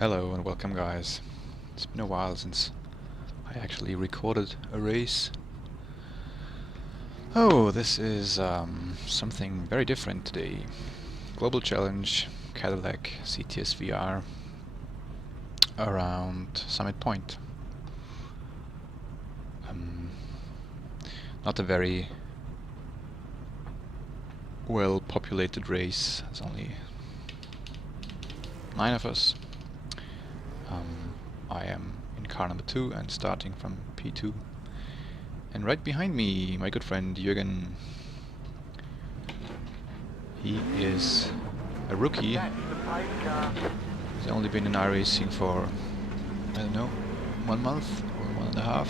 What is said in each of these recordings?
Hello and welcome, guys. It's been a while since I actually recorded a race. Oh, this is something very different today. Global Challenge, Cadillac, CTS-VR around Summit Point. Not a very well populated race. There's only 9 of us. I am in car number 2 and starting from P2. And right behind me, my good friend Jürgen. He is a rookie. He's only been in iRacing for, I don't know, 1 month or 1.5.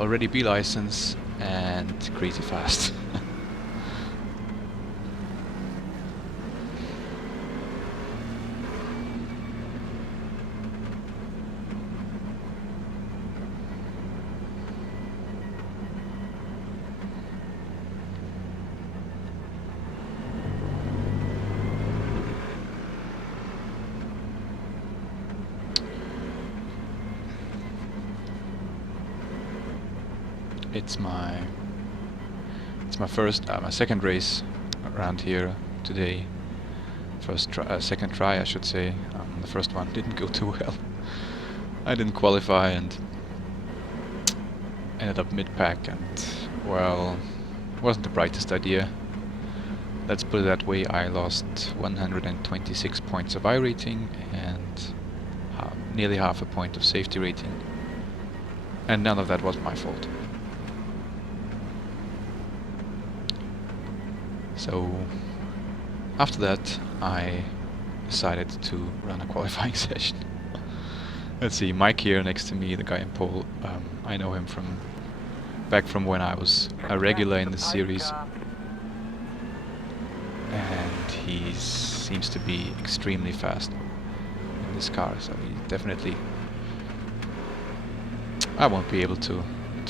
Already B license and crazy fast. It's my second race around here today. Second try, I should say. The first one didn't go too well. I didn't qualify and ended up mid-pack, and well, wasn't the brightest idea. Let's put it that way. I lost 126 points of iRating and nearly half a point of safety rating, and none of that was my fault. So after that I decided to run a qualifying session. Let's see, Mike here next to me, the guy in pole, I know him from back from when I was a regular in the series, and he seems to be extremely fast in this car, so he definitely, I won't be able to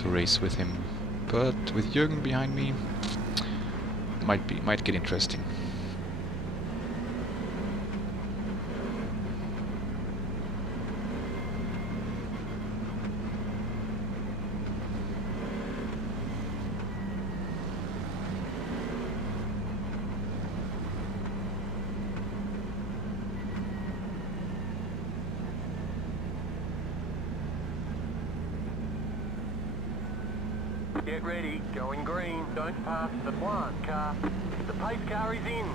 race with him, but with Jürgen behind me, might get interesting. Get ready, going green, don't pass the plant car. The pace car is in.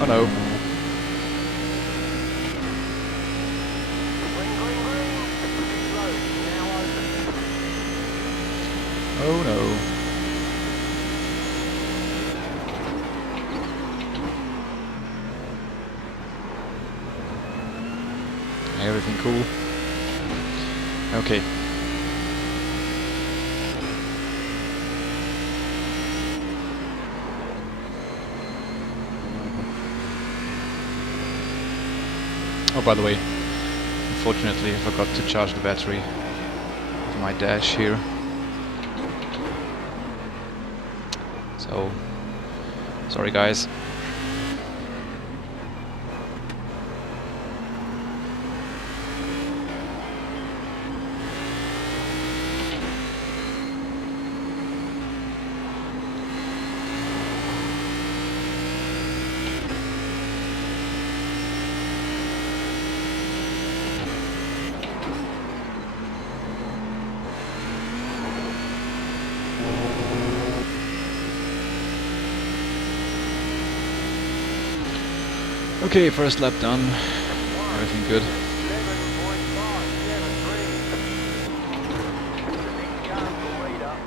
Oh no. Green, green, green. Slow, now open. Oh no. Everything cool? Okay. Oh, by the way, unfortunately I forgot to charge the battery of my dash here. So, sorry guys. Okay, first lap done. Everything good. 11.573. The next car will lead up.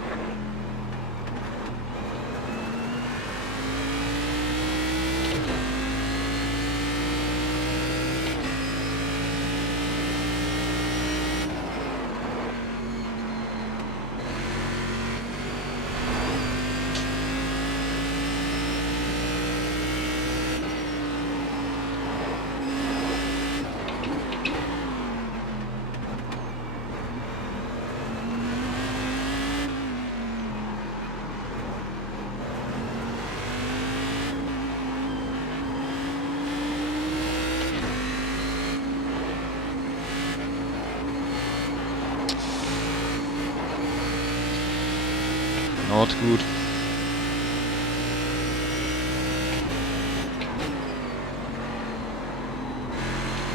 Not good.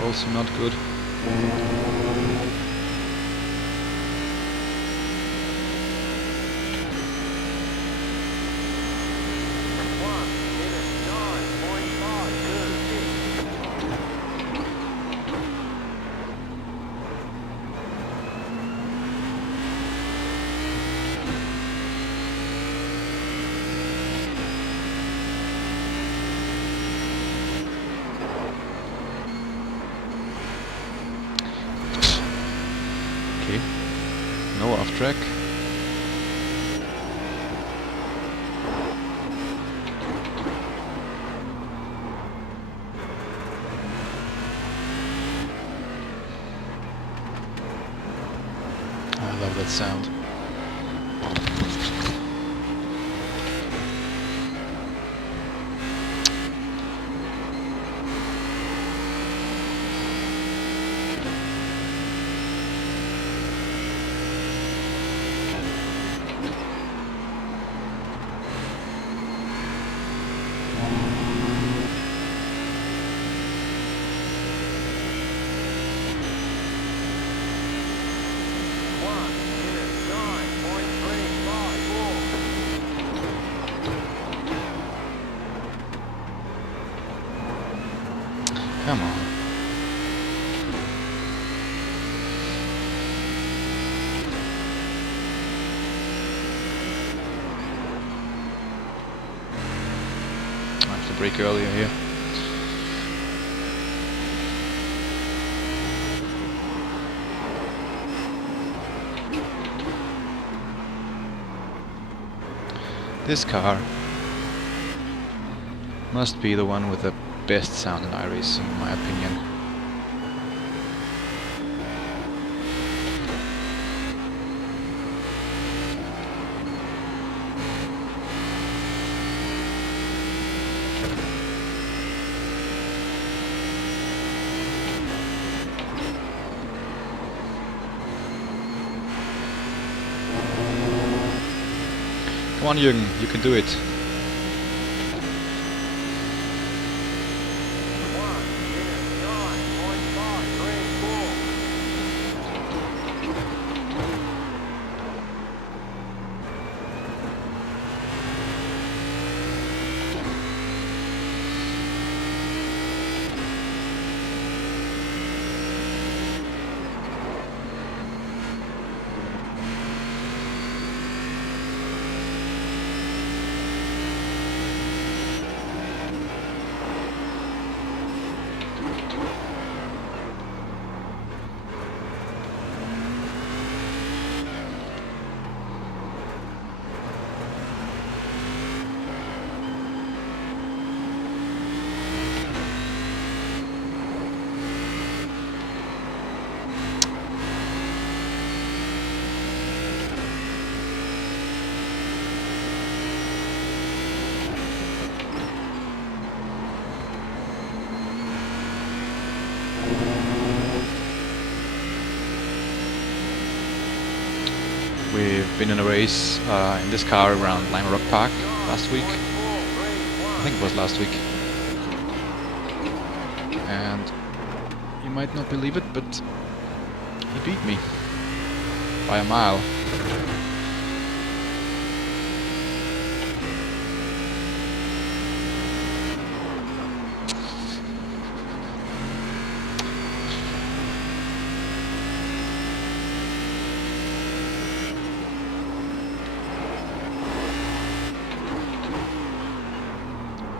Also not good. Okay, no off track. I love that sound. Come on. I have to brake earlier here. This car must be the one with the best sound in iRacing, in my opinion. Come on, Jürgen, you can do it. We've been in a race in this car around Lime Rock Park last week. I think it was last week. And you might not believe it, but he beat me by a mile.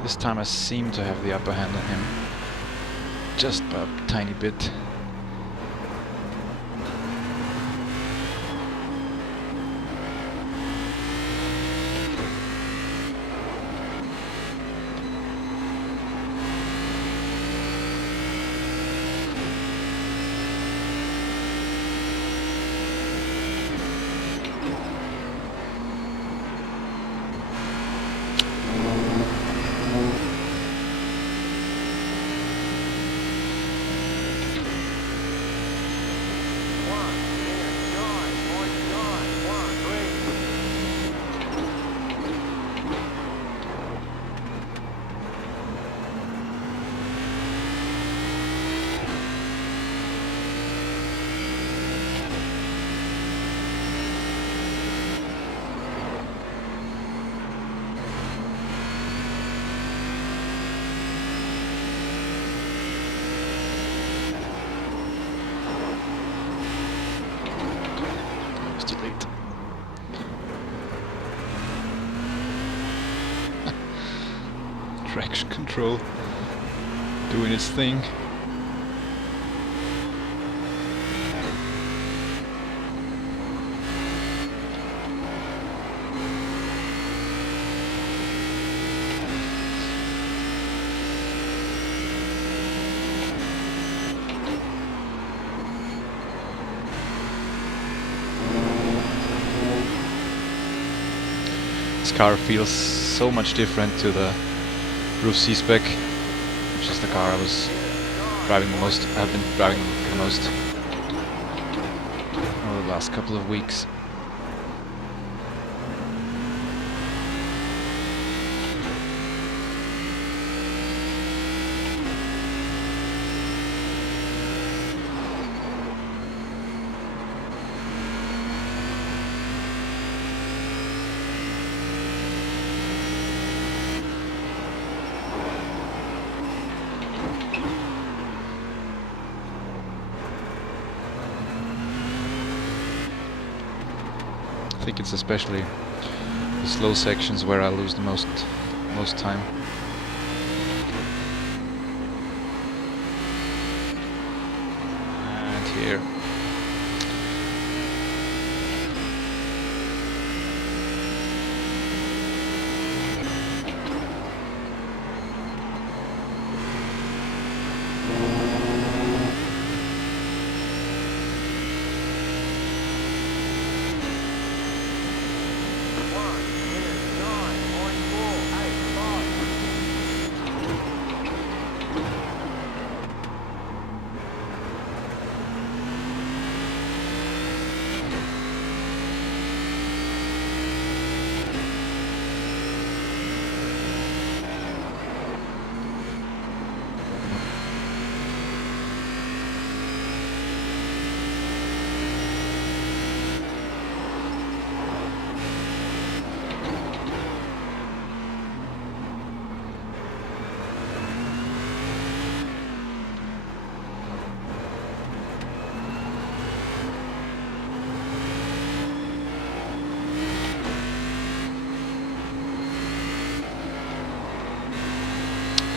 This time I seem to have the upper hand on him, just by a tiny bit. too late. Traction control doing its thing. This car feels so much different to the Roof C-Spec, which is the car I was driving the most. I've been driving the most over the last couple of weeks. I think it's especially the slow sections where I lose the most time. And here.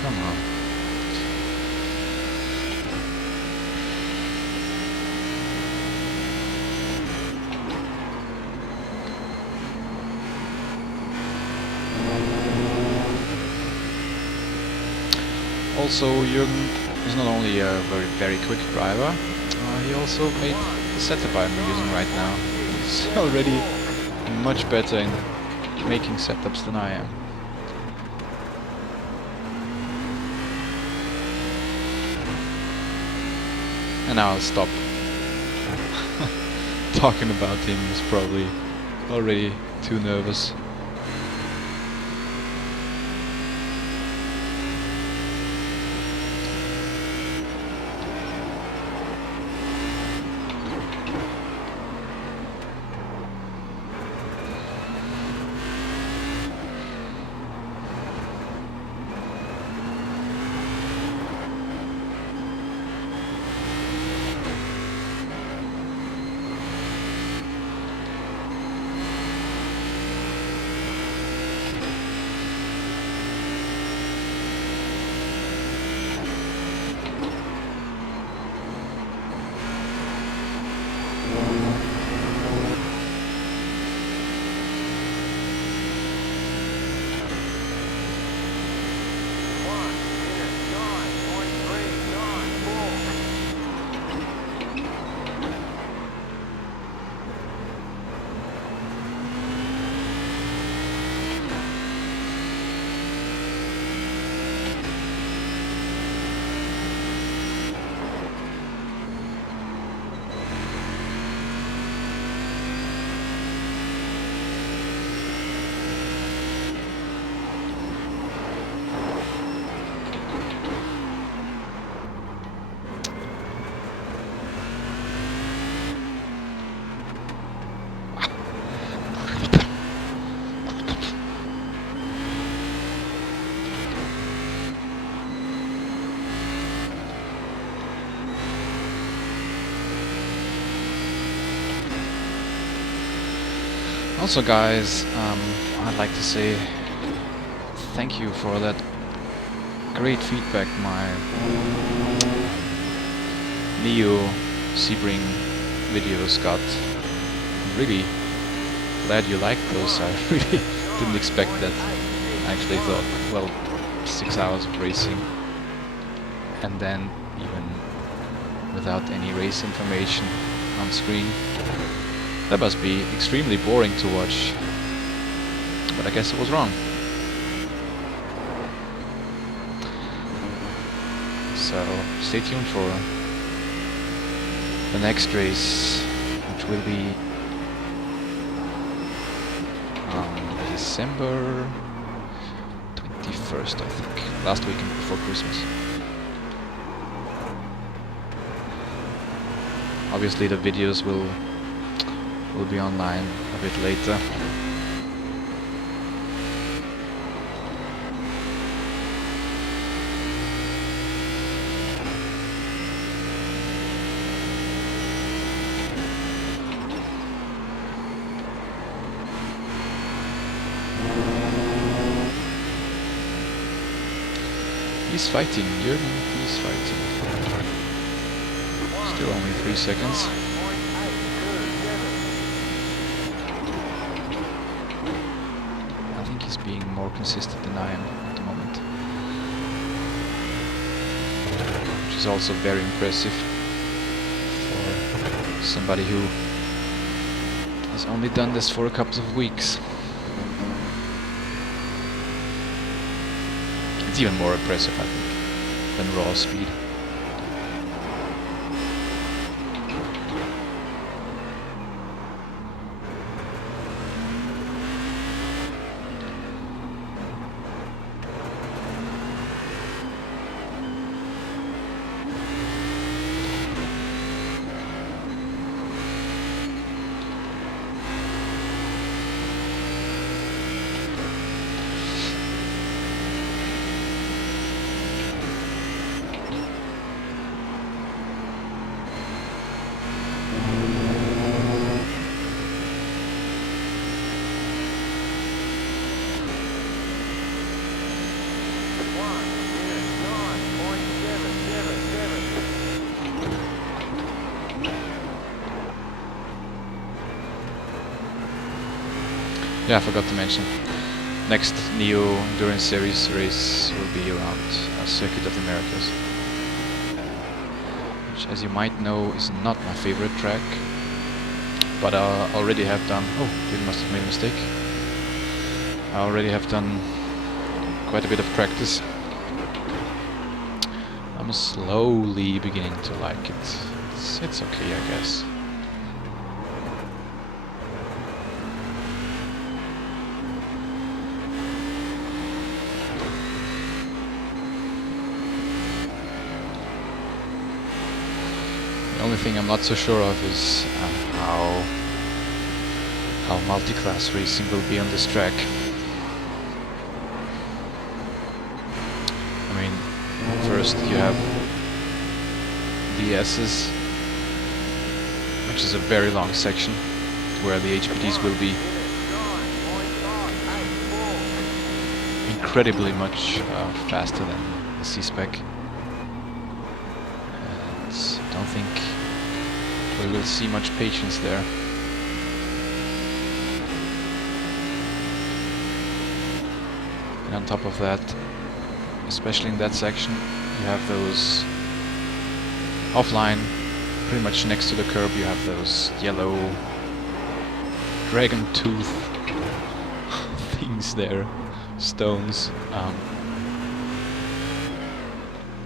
Come on. Also, Jürgen is not only a very quick driver, he also made the setup I'm using right now. He's already much better in making setups than I am. And I'll stop. Talking about him is probably already too nervous. Also, guys, I'd like to say thank you for that great feedback my Neo Sebring videos got. I'm really glad you liked those. I really didn't expect that. I actually thought, well, 6 hours of racing, and then even without any race information on screen, that must be extremely boring to watch. But I guess I was wrong. So stay tuned for the next race, which will be December 21st, I think, last weekend before Christmas. Obviously the videos will be online a bit later. He's fighting, Jürgen, he's fighting. Still only 3 seconds. I think he's being more consistent than I am at the moment. Which is also very impressive for somebody who has only done this for a couple of weeks. It's even more impressive, I think, than raw speed. Yeah, I forgot to mention, next Neo Endurance Series race will be around Circuit of the Americas, which, as you might know, is not my favorite track, but I already have done... Oh, you must have made a mistake. I already have done quite a bit of practice. I'm slowly beginning to like it. It's okay, I guess. The only thing I'm not so sure of is how multi-class racing will be on this track. I mean, first you have the S's, which is a very long section where the HPDs will be incredibly much faster than the C-Spec. And I don't think we will see much patience there. And on top of that, especially in that section, you have those offline, pretty much next to the curb, you have those yellow dragon tooth things there, stones.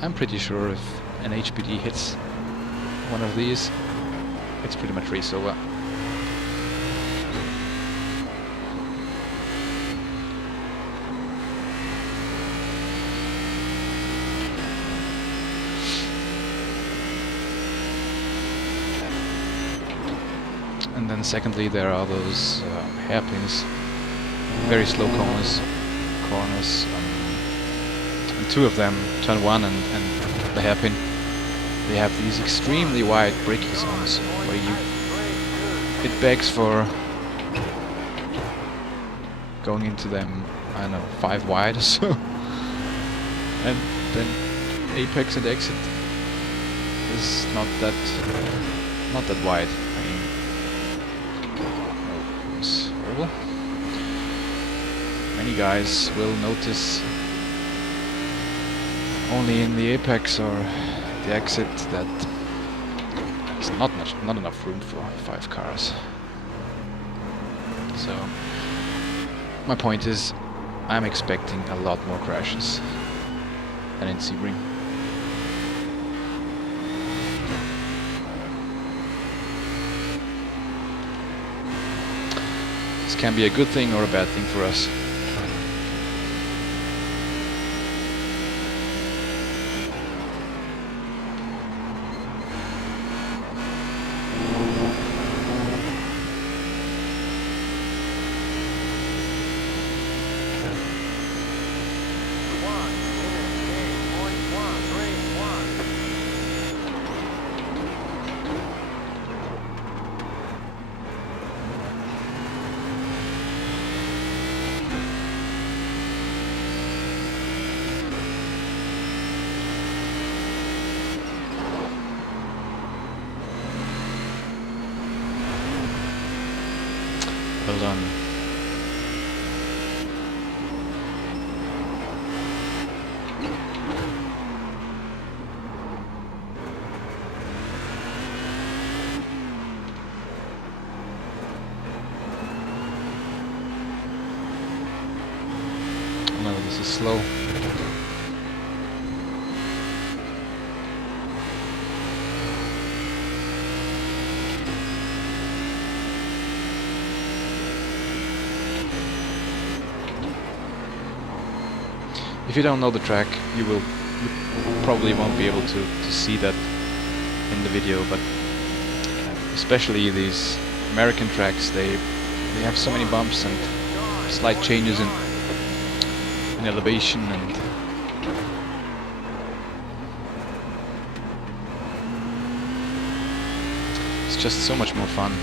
I'm pretty sure if an HPD hits one of these, it's pretty much race over. And then secondly, there are those hairpins, very slow corners, and two of them, turn one and the hairpin, they have these extremely wide braking zones where it begs for going into them, I don't know, 5 wide or so. And then apex and exit is not that wide. I mean, oh, it's horrible. Many guys will notice only in the apex or the exit that there's not enough room for 5 cars. So my point is, I'm expecting a lot more crashes than in Sebring. This can be a good thing or a bad thing for us. Well done. No, this is slow. If you don't know the track, you probably won't be able to see that in the video, but especially these American tracks, they have so many bumps and slight changes in elevation, and it's just so much more fun.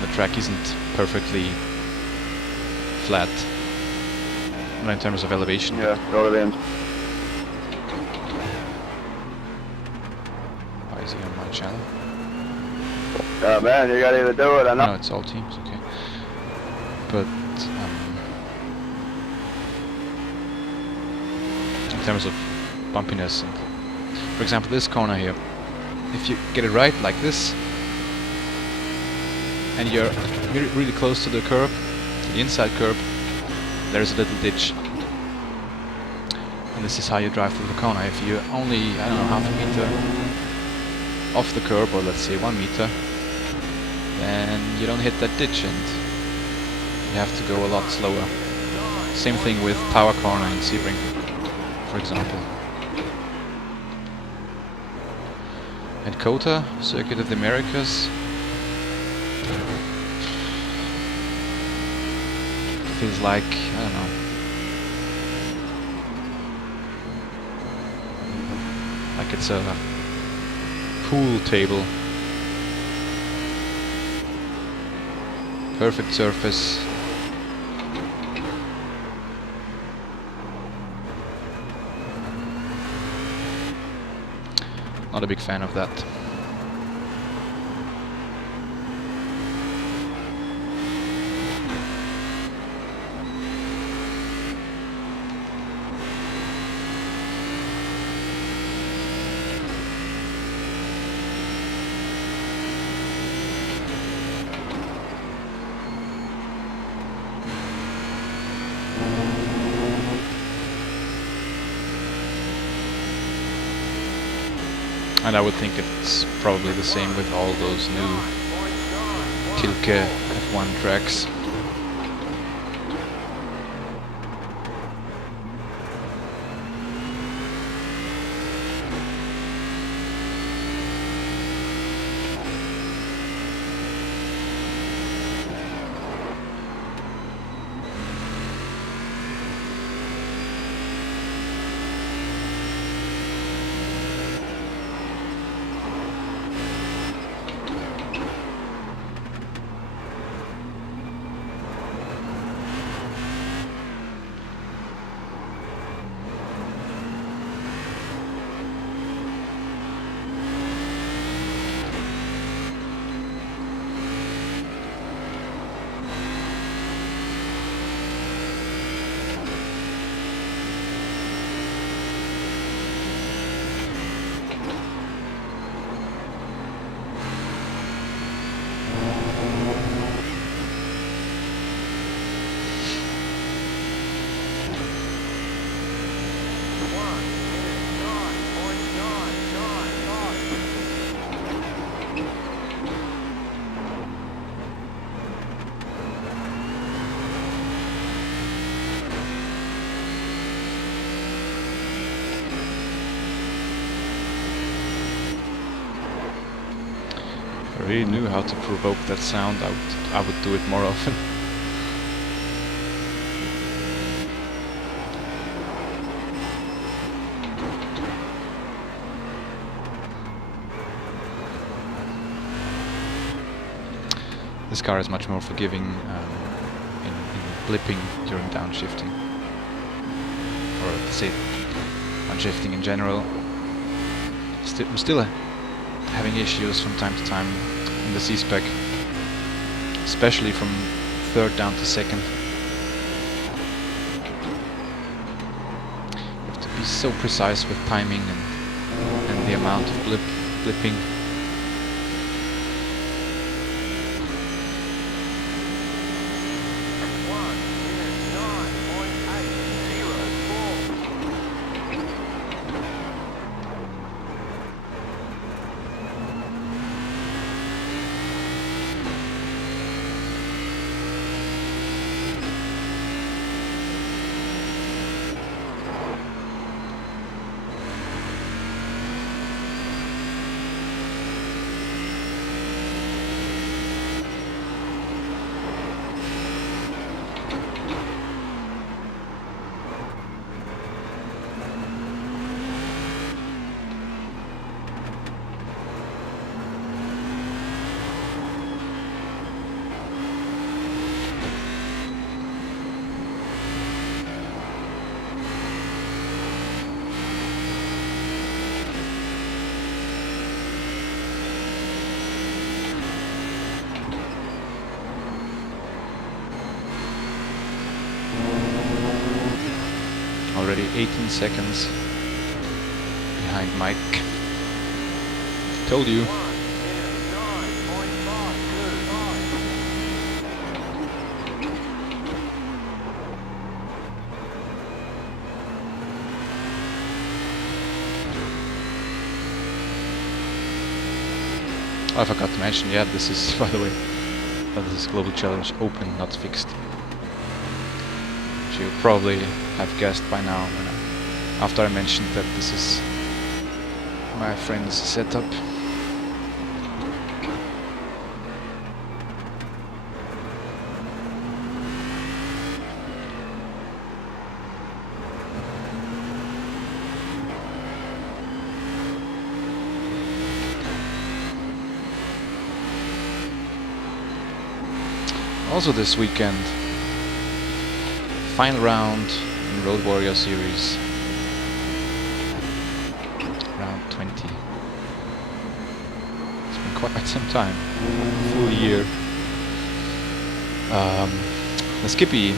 The track isn't perfectly flat, not in terms of elevation. Yeah, roll it in. Why is he on my channel? Oh man, you gotta either do it or not. No, it's all teams, okay. But in terms of bumpiness, and for example this corner here, if you get it right like this, and you're really close to the curb, to the inside curb, there's a little ditch. And this is how you drive through the corner. If you're only, I don't know, half a meter off the curb, or let's say 1 meter, then you don't hit that ditch and you have to go a lot slower. Same thing with Tower Corner in Sebring, for example. At COTA, Circuit of the Americas, feels like, I don't know, like it's a pool table. Perfect surface. Not a big fan of that. And I would think it's probably the same with all those new Tilke F1 tracks. really knew how to provoke that sound, I would do it more often. This car is much more forgiving in blipping during downshifting, or let's say downshifting in general. I'm still having issues from time to time in the C-Spec, especially from third down to second. You have to be so precise with timing and the amount of blipping. Already 18 seconds behind Mike. Told you. Oh, I forgot to mention, yeah, this is, by the way, this is Global Challenge Open, not fixed. You probably have guessed by now after I mentioned that this is my friend's setup. Also this weekend, final round in Road Warrior Series, round 20. It's been quite some time, full year. The Skippy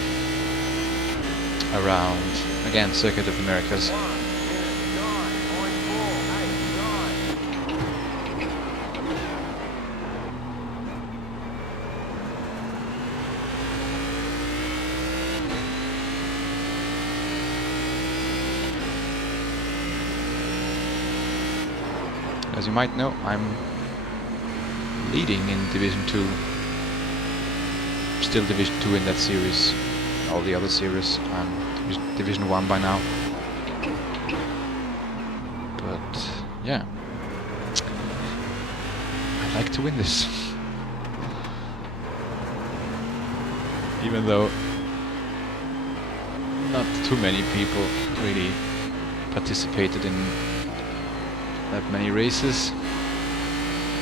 around, again, Circuit of the Americas. As you might know, I'm leading in Division 2. Still Division 2 in that series. All the other series, I'm Division 1 by now. But yeah, I'd like to win this. Even though not too many people really participated in that many races.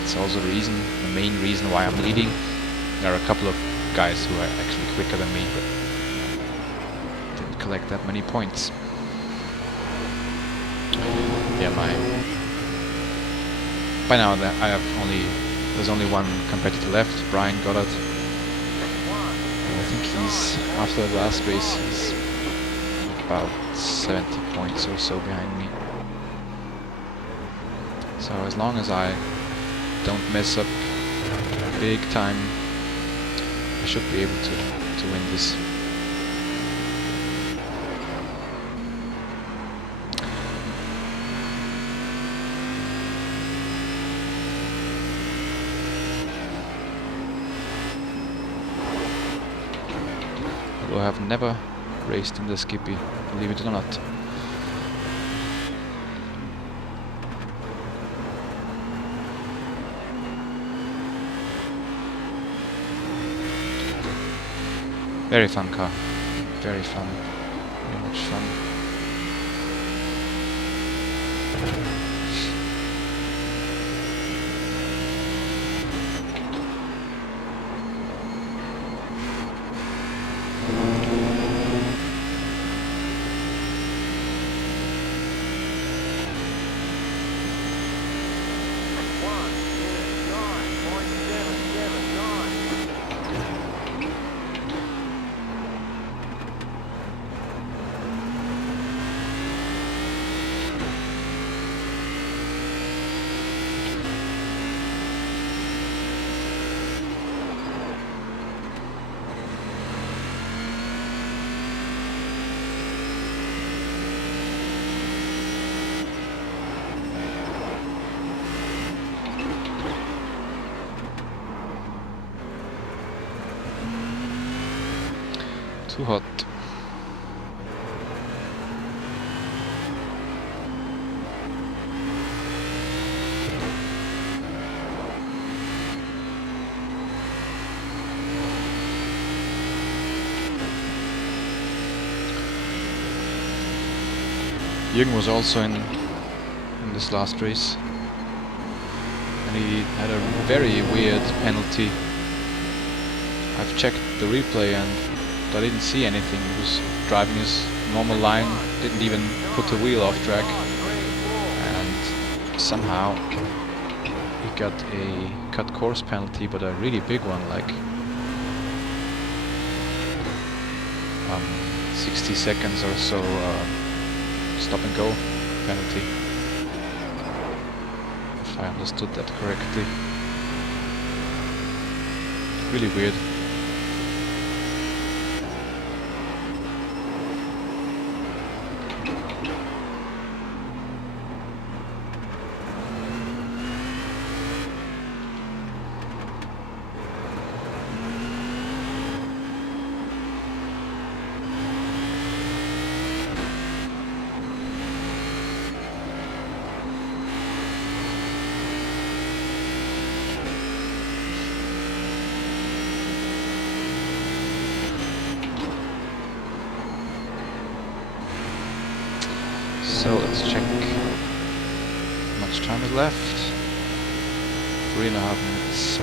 It's also the main reason why I'm leading. There are a couple of guys who are actually quicker than me, but didn't collect that many points. Yeah, by now there's only one competitor left, Brian Goddard. And I think he's, after the last race, he's about 70 points or so behind me. So as long as I don't mess up big time, I should be able to win this. Although I have never raced in the Skippy, believe it or not. Very fun car. Very fun. Very much fun. Too hot. Jürgen was also in this last race, and he had a very weird penalty. I've checked the replay and I didn't see anything. He was driving his normal line, didn't even put the wheel off track, and somehow he got a cut course penalty, but a really big one, like 60 seconds or so stop and go penalty, if I understood that correctly. Really weird. So let's check how much time is left. 3.5 minutes.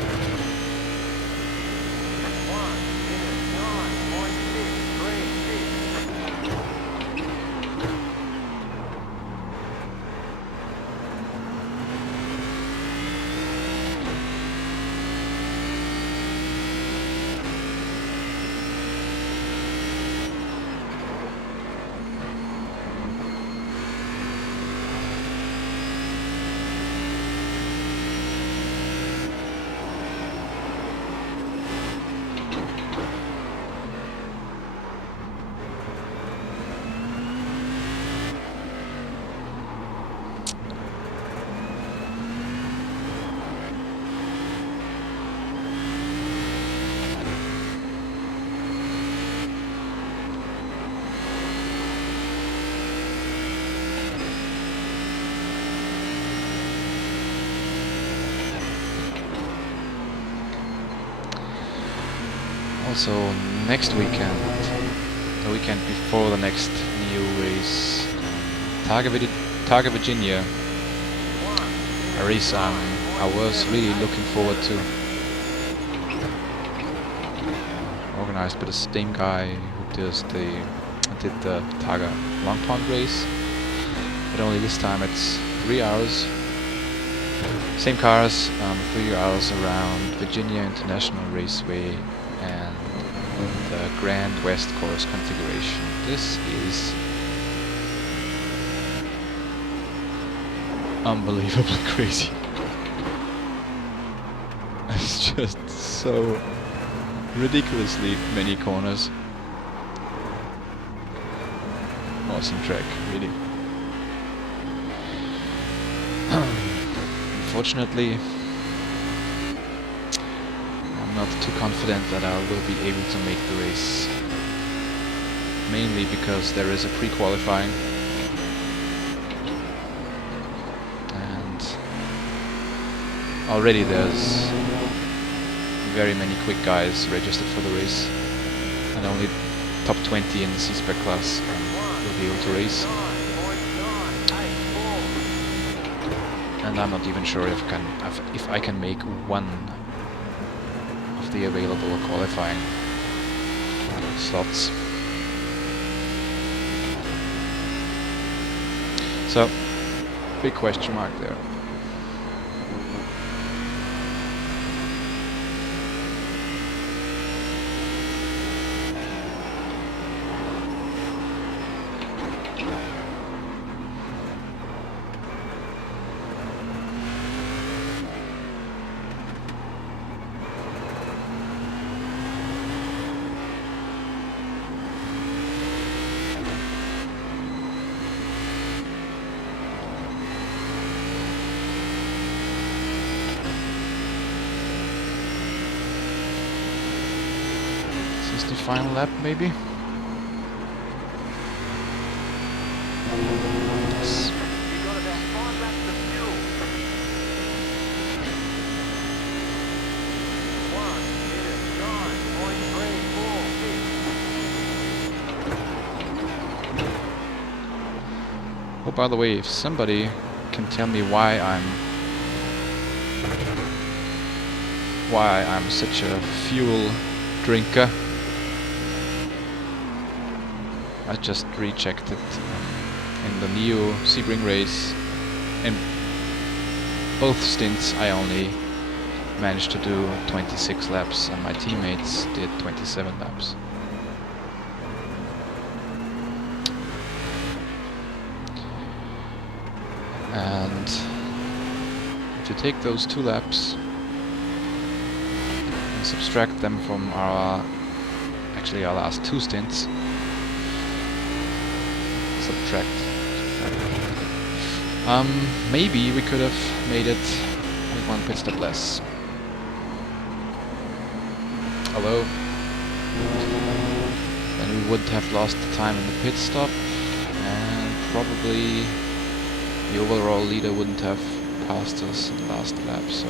Also next weekend, the weekend before the next new race, Targa, Virginia, a race I was really looking forward to. Organized by the same guy who did the Targa Long Pond race, but only this time it's 3 hours. Same cars, 3 hours around Virginia International Raceway and the Grand West Course configuration. This is unbelievably crazy. It's just so ridiculously many corners. Awesome track, really. Unfortunately, I'm not too confident that I will be able to make the race. Mainly because there is a pre-qualifying. And already there's very many quick guys registered for the race. And and only top 20 in the C-Spec class will be able to race. And I'm not even sure if I can make one of the available qualifying slots. So, big question mark there. Is the final lap, maybe? Yes. You got about 5 laps of fuel. 1 minute 9.346. Oh, by the way, if somebody can tell me why I'm such a fuel drinker. I just rechecked it in the Neo Sebring race. In both stints I only managed to do 26 laps and my teammates did 27 laps. And if you take those 2 laps and subtract them from our last 2 stints, subtract. Maybe we could have made it with 1 pit stop less. Although then we would have lost the time in the pit stop, and probably the overall leader wouldn't have passed us in the last lap. So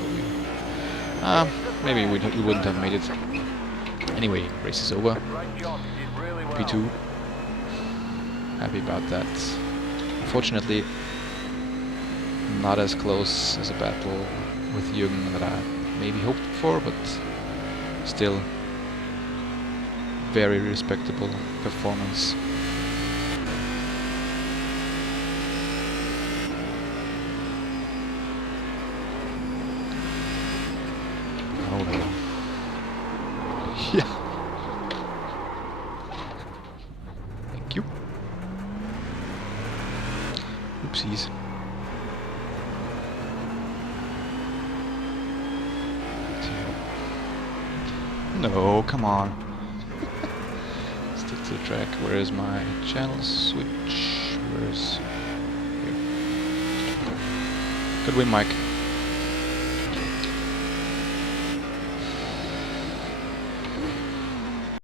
maybe we wouldn't have made it. Anyway, race is over. Great job, you did really well. P2. Happy about that. Unfortunately, not as close as a battle with Jürgen that I maybe hoped for, but still very respectable performance. Oh well. Yeah. Thank you. Oopsies. No, come on. Stick to the track. Where is my channel switch? Where's... Here. Good win, Mike.